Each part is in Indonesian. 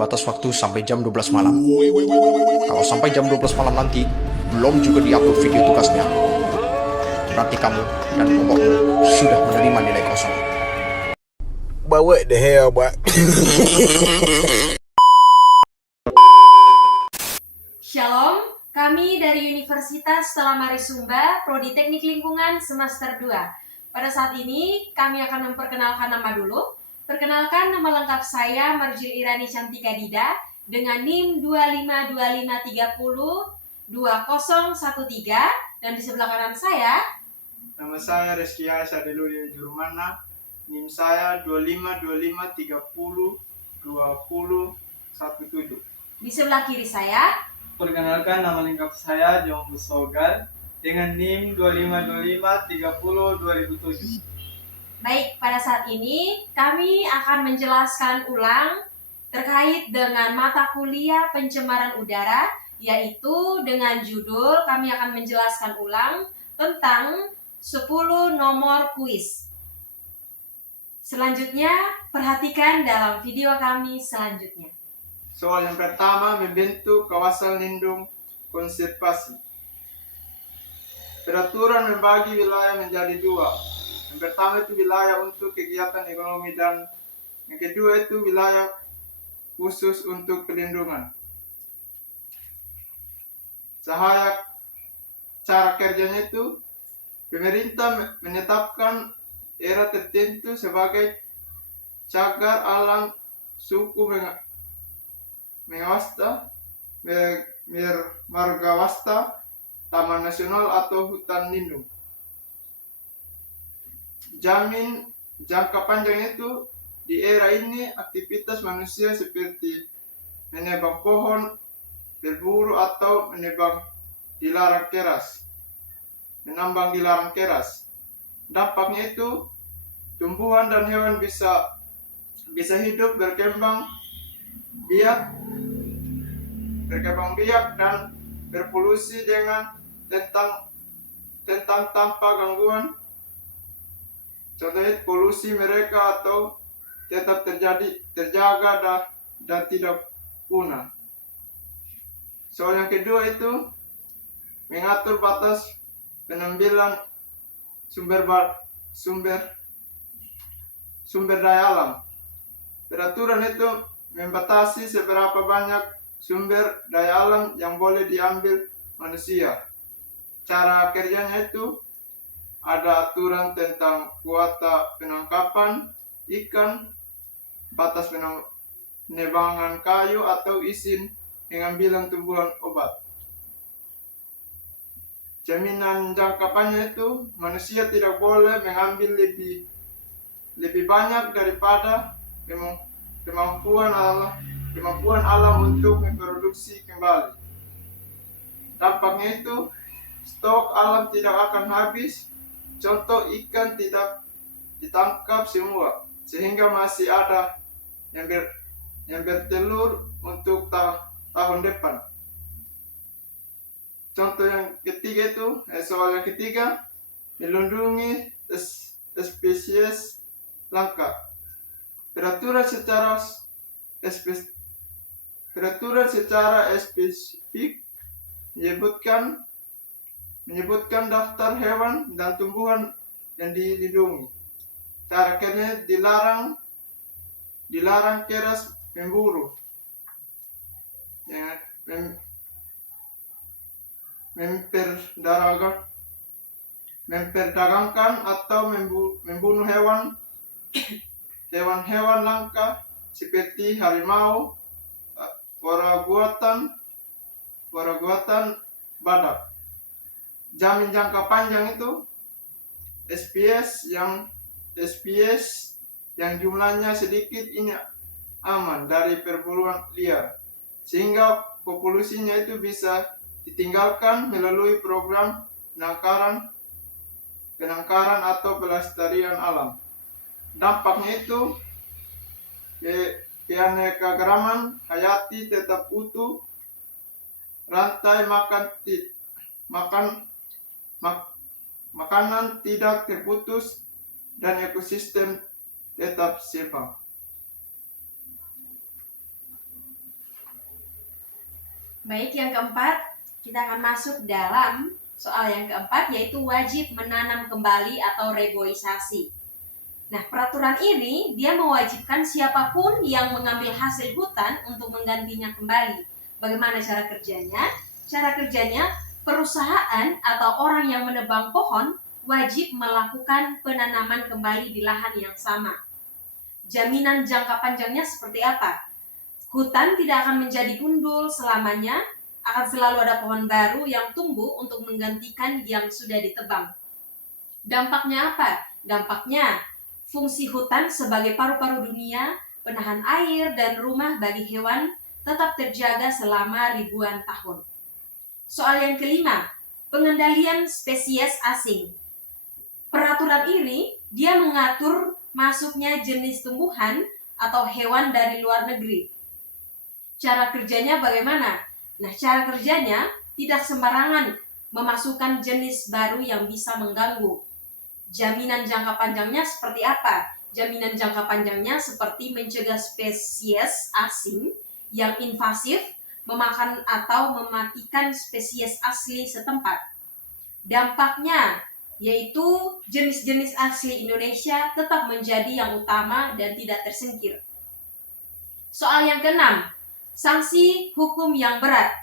batas waktu sampai jam 12 malam. Kalau sampai jam 12 malam nanti belum juga diupload video tugasnya, berarti kamu dan kelompokmu sudah menerima nilai kosong. But what the hell, boy? Shalom, kami dari Universitas Stella Maris Sumba, Prodi Teknik Lingkungan semester 2. Pada saat ini kami akan memperkenalkan nama dulu. Perkenalkan, nama lengkap saya Marjil Irani Cantika Dida dengan NIM 2525302013, dan di sebelah kanan saya nama saya Reski Aisyah Deluri Jurmana, NIM saya 2525302017. di sebelah kiri saya. Perkenalkan, nama lengkap saya Jombo Sogar dengan NIM 2525302007. Baik, pada saat ini kami akan menjelaskan ulang terkait dengan mata kuliah pencemaran udara, yaitu dengan judul kami akan menjelaskan ulang tentang 10 nomor kuis. Selanjutnya, perhatikan dalam video kami selanjutnya. Soal yang pertama, membentuk kawasan lindung konservasi. Peraturan membagi wilayah menjadi dua. Yang pertama itu wilayah untuk kegiatan ekonomi, dan yang kedua itu wilayah khusus untuk pelindungan. Cara kerjanya itu, pemerintah menetapkan era tertentu sebagai cagar alam, suku margawasta, taman nasional atau hutan lindung. Jamin jangka panjang itu, di era ini aktivitas manusia seperti menebang pohon, berburu atau menambang dilarang keras. Dampaknya itu, tumbuhan dan hewan bisa hidup berkembang biak dan berpolusi dengan tentang tanpa gangguan. Contohnya polusi mereka atau tetap terjaga dan tidak punah. Soal yang kedua itu, mengatur batas penambilan sumber daya alam. Peraturan itu membatasi seberapa banyak sumber daya alam yang boleh diambil manusia. Cara kerjanya itu, ada aturan tentang kuota penangkapan ikan, batas penebangan kayu atau izin pengambilan tumbuhan obat. Jaminan jangka panjang itu, manusia tidak boleh mengambil lebih banyak daripada kemampuan alam untuk memproduksi kembali. Dampaknya itu, stok alam tidak akan habis. Contoh, ikan tidak ditangkap semua, sehingga masih ada yang bertelur untuk tahun depan. Contoh yang ketiga itu, soal yang ketiga, melindungi spesies langka. Peraturan secara spesifik menyebutkan daftar hewan dan tumbuhan yang dilindungi. Cara kerjanya, dilarang keras memburu, memperdagangkan atau membunuh hewan langka seperti harimau, waraguatan, badak. Jamin jangka panjang itu, spesies yang jumlahnya sedikit ini aman dari perburuan liar, sehingga populasinya itu bisa ditinggalkan melalui program penangkaran atau pelestarian alam. Dampaknya itu, keanekaragaman hayati tetap utuh, rantai makanan tidak terputus, dan ekosistem tetap seimbang. Baik, yang keempat, kita akan masuk dalam soal yang keempat, yaitu wajib menanam kembali atau reboisasi. Nah, peraturan ini dia mewajibkan siapapun yang mengambil hasil hutan untuk menggantinya kembali. Bagaimana cara kerjanya? Cara kerjanya, perusahaan atau orang yang menebang pohon wajib melakukan penanaman kembali di lahan yang sama. Jaminan jangka panjangnya seperti apa? Hutan tidak akan menjadi gundul selamanya, akan selalu ada pohon baru yang tumbuh untuk menggantikan yang sudah ditebang. Dampaknya apa? Dampaknya, fungsi hutan sebagai paru-paru dunia, penahan air, dan rumah bagi hewan tetap terjaga selama ribuan tahun. Soal yang kelima, pengendalian spesies asing. Peraturan ini, dia mengatur masuknya jenis tumbuhan atau hewan dari luar negeri. Cara kerjanya bagaimana? Nah, cara kerjanya tidak sembarangan memasukkan jenis baru yang bisa mengganggu. Jaminan jangka panjangnya seperti apa? Jaminan jangka panjangnya seperti mencegah spesies asing yang invasif memakan atau mematikan spesies asli setempat. Dampaknya yaitu jenis-jenis asli Indonesia tetap menjadi yang utama dan tidak tersingkir. Soal yang keenam, sanksi hukum yang berat.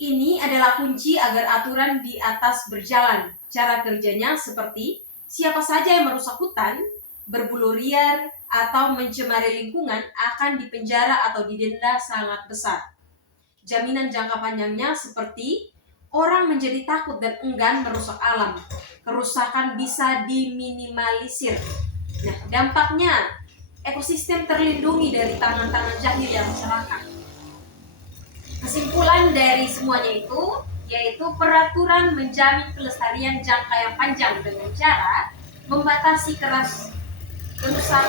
Ini adalah kunci agar aturan di atas berjalan. Cara kerjanya seperti siapa saja yang merusak hutan, berburu liar, atau mencemari lingkungan akan dipenjara atau didenda sangat besar. Jaminan jangka panjangnya seperti orang menjadi takut dan enggan merusak alam. Kerusakan bisa diminimalisir. Nah, dampaknya ekosistem terlindungi dari tangan-tangan jahil yang masyarakat. Kesimpulan dari semuanya itu yaitu peraturan menjamin kelestarian jangka yang panjang dengan cara membatasi kerakusan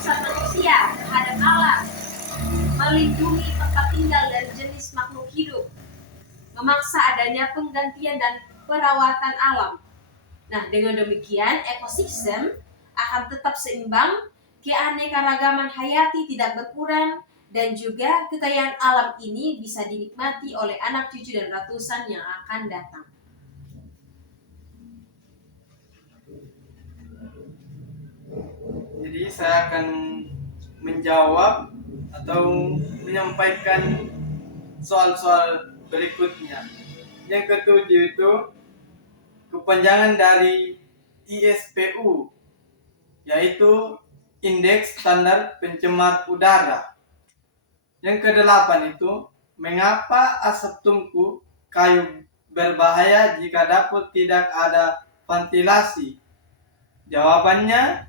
manusia terhadap alam, melindungi tempat tinggal dan jenis makhluk hidup, memaksa adanya penggantian dan perawatan alam. Nah, dengan demikian ekosistem akan tetap seimbang, keanekaragaman hayati tidak berkurang, dan juga kekayaan alam ini bisa dinikmati oleh anak cucu dan ratusan yang akan datang. Jadi saya akan menjawab atau menyampaikan soal-soal berikutnya. Yang ketujuh itu kepanjangan dari ISPU, yaitu Indeks Standar Pencemar Udara. Yang kedelapan itu, mengapa asap tungku kayu berbahaya jika dapur tidak ada ventilasi? Jawabannya,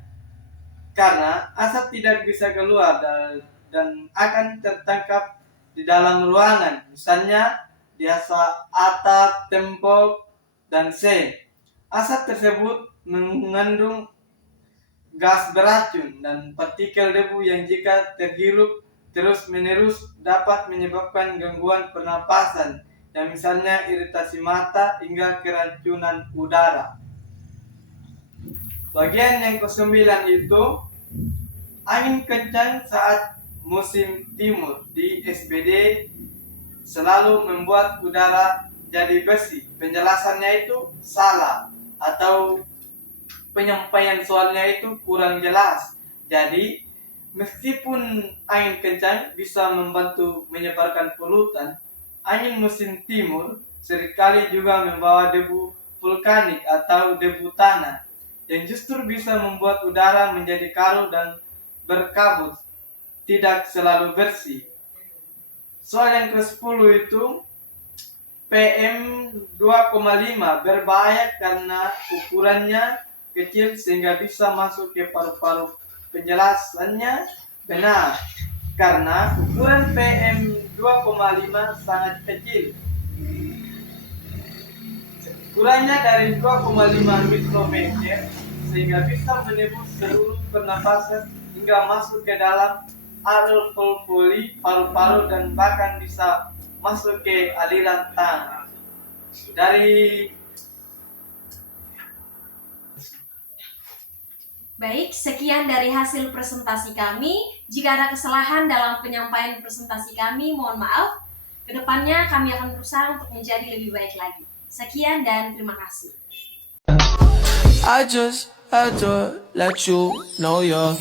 karena asap tidak bisa keluar dan akan tertangkap di dalam ruangan, misalnya di atap, tembok, dan C. Asap tersebut mengandung gas beracun dan partikel debu yang jika terhirup terus-menerus dapat menyebabkan gangguan pernapasan, yang misalnya iritasi mata hingga keracunan udara. Bagian yang ke-9 itu angin kencang saat musim timur di SBD selalu membuat udara jadi besi. Penjelasannya itu salah atau penyampaian soalnya itu kurang jelas. Jadi meskipun angin kencang bisa membantu menyebarkan polutan, angin musim timur seringkali juga membawa debu vulkanik atau debu tanah yang justru bisa membuat udara menjadi karu dan berkabut, tidak selalu bersih. Soal yang ke-10 itu PM 2,5 berbahaya karena ukurannya kecil sehingga bisa masuk ke paru-paru. Penjelasannya benar, karena ukuran PM 2,5 sangat kecil. Ukurannya dari 2,5 mikrometer sehingga bisa menembus seluruh pernapasan hingga masuk ke dalam alveoli paru-paru dan bahkan bisa masuk ke aliran tangan. Baik, sekian dari hasil presentasi kami. Jika ada kesalahan dalam penyampaian presentasi kami, mohon maaf. Kedepannya kami akan berusaha untuk menjadi lebih baik lagi. Sekian dan terima kasih. I just had to let you know you're